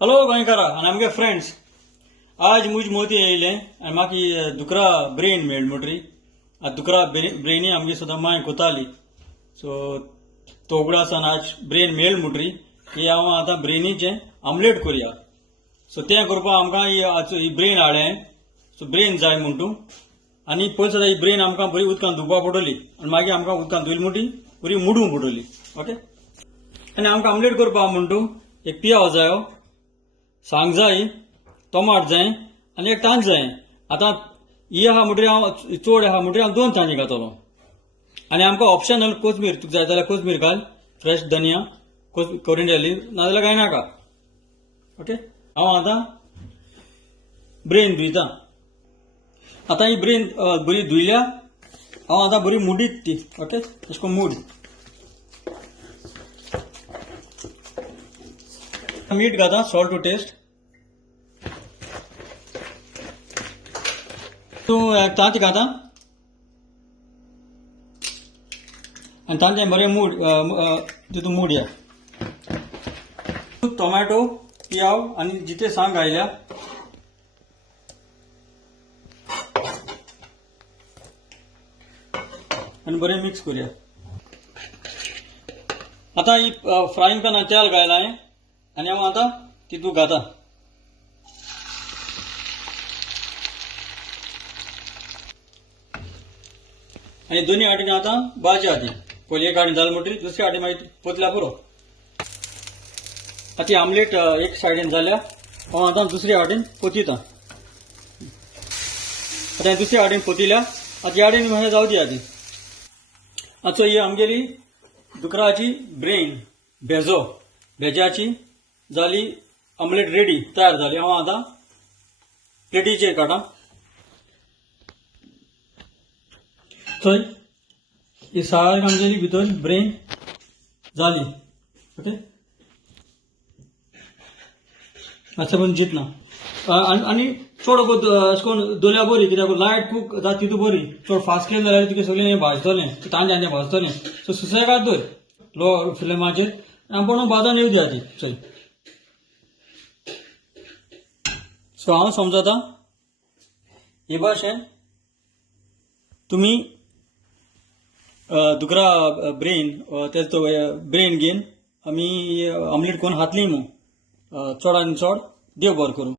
hello गोंयकारा आनी आमगे friends आज मुझ मोती येयले आनी म्हाका दुकरा ब्रेन मेळ म्हणटरी आज दुकरा ब्रेनी आमगे सुद्दां माय कोताली सो तो उगडा आसा आज ब्रेन मेळ म्हणटरी की हांव आतां ब्रेनीचे आमलेट करुया सो तें करपाक आमकां ही ब्रेन हाडलें सो ब्रेन जाय म्हणटू आनी पयस ही ब्रेन आमकां बरी उदकान धुवपा पडटली आनी मागीर आमकां उदकान धुयली म्हणटी बरी मुडूंक पडटली ओके आनी आमकां आमलेट करपाक म्हणटू एक पियाव जायो सांग जाय टोमाट जाय आनी एक तांज जाय आतां ही आहा म्हणटरी हांव चड आहा म्हणटरी हांव 2 तांजी घातलो आनी आमकां ऑप्शनल कोथमीर तुका जाय जाल्यार कोथमीर घाल फ्रेश धनिया कोरिएंडर लीफ नाजाल्यार कांय नाका ओके हांव आतां ब्रेन धुयता आतां ही ब्रेन बरी धुयल्या हांव आतां बरी मुडीत ती ओके अशें करून मूड मीठ घाता सॉल्ट टू टेस्ट तांच घाता आनी तांचें बरें मूड तितून मूड या टोमॅटो पियाव आनी जिते सांग घायल्या आनी बरें मिक्स करूया आतां ही फ्रायींग पॅनान तेल घायला आनी हांव आतां तितून घाता आनी दोनी वाटेन आतां भाजी हाती पयली एक वाटेन जाल म्हणटरी दुसरे वाटेन मागीर पोतल्या पुरो आतां आमलेट एक सायडीन जाल्या हांव आतां दुसऱ्या वाटेन पोतिता आतां दुसऱ्या वाटेन पोतिल्या आतां ह्या वाटेन मागीर जावं दी आधी आतां ही आमगेली दुकराची ब्रेन भेजाची जाली आमलेट रेडी तयार जाली हांव आतां प्लेटीचेर काडा थंय ही सारकी आमगेली भितर ब्रेन जाली ओके अशें करून चिंतना आनी चड अशें करून दवरल्या बरी कित्याक लायट कूक जाता तितू बरी चड फास्ट केलें जाल्यार तुका सगळें भाजतलें तांजें भाजतलें सो सुसेगाद दवर लो फ्लेमाचेर आनी पण भाजून येवं दी चल सो हांव समजता हे भाशेन तुमी दुकरा ब्रेन तेजो ब्रेन घेवन आमी आमलेट करून खातली मग चड आनी चड देव बरें करूं